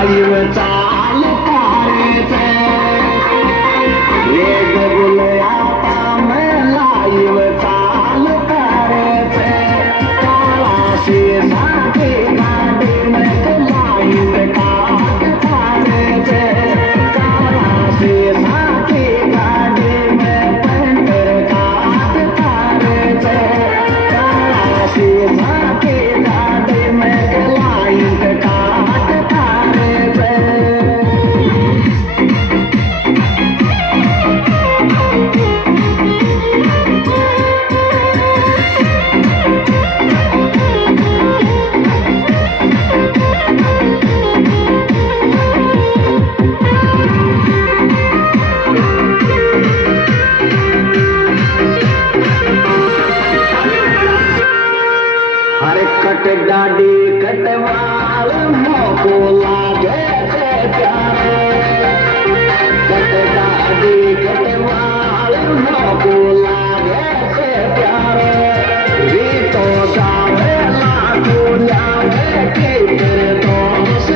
live चाल तारे से एक बुलया में लाइव चाल तारे से काला शीशा की गाड़ी में लाइव काट तारे से काला शीशा की गाड़ी में पेंटर काट तारे से काला शीशा की गाड़ी में लाइव काट तारे से हर कट गाड़ी कटवाल मोको लागे से प्यारे कट गाड़ी